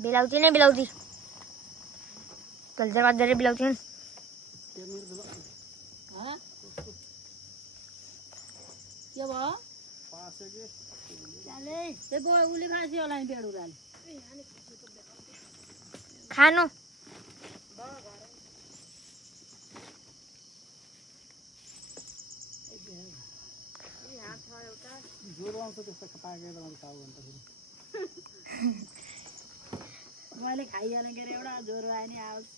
बेलाउती नै बेलाउती कल्चर बात धेरै बेलाउती हन् के भयो चाले त्यो उले खासी होला नि बेडुराले खानु मैले खाइहालेँ के अरे एउटा ज्वरो आयो नि आओस्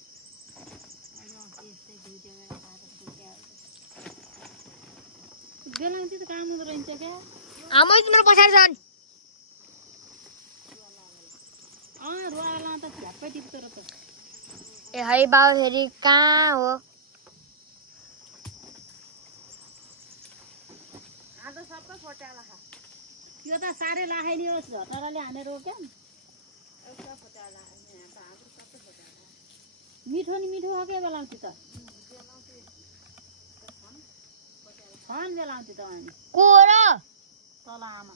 बेलाउती त काम हुँदो रहेछ क्या आमै तिम्रो पछाडि छन् रुवाला त झ्याप्पै टिप्दो रहेछ ए है बाउ फेरि कहाँ हो आज सबै फट्याला खा त्यो त साह्रै लाखे नि होस् झटराले हानेर हो क्या मिठो नि मिठो हो क्या बेलाउती त छन् बेलाउती त अनि को र तल आमा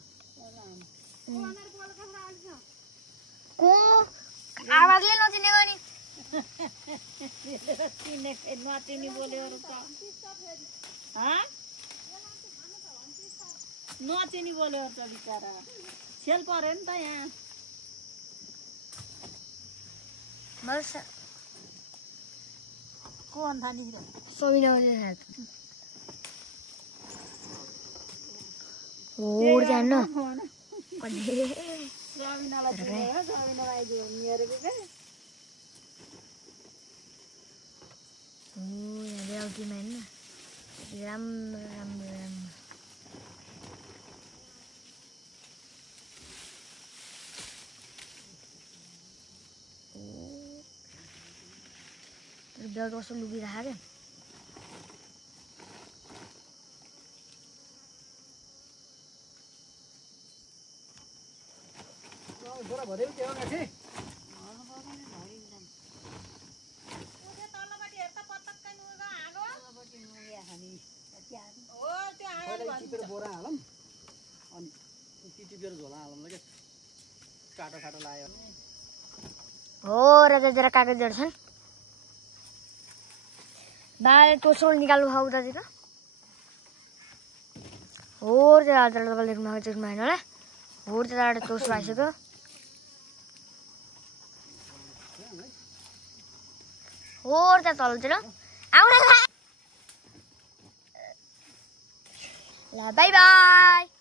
को आवाजले नचिनेको नि नचिनी बोल्योहरू त नचिनी बोल्योहरू त बिचरा छेल पर्यो नि त यहाँ को अन्त नि सोबिना और जान्न बेलाउतीमा हेर्नु राम्रो राम्रो राम्रो बेलाउती कस्तो लुकिरहेको क्या हो र त्यतिर कागजहरू छन् बाले टोस्रो निकाल्नु खाऊ उतातिर हो त्यता तपाईँले देख्नु भएको देख्नु भएन होला हो त्यताबाट टोस्रो आइसक्यो हो त्यहाँ तलतिर आउन ल बाई बाई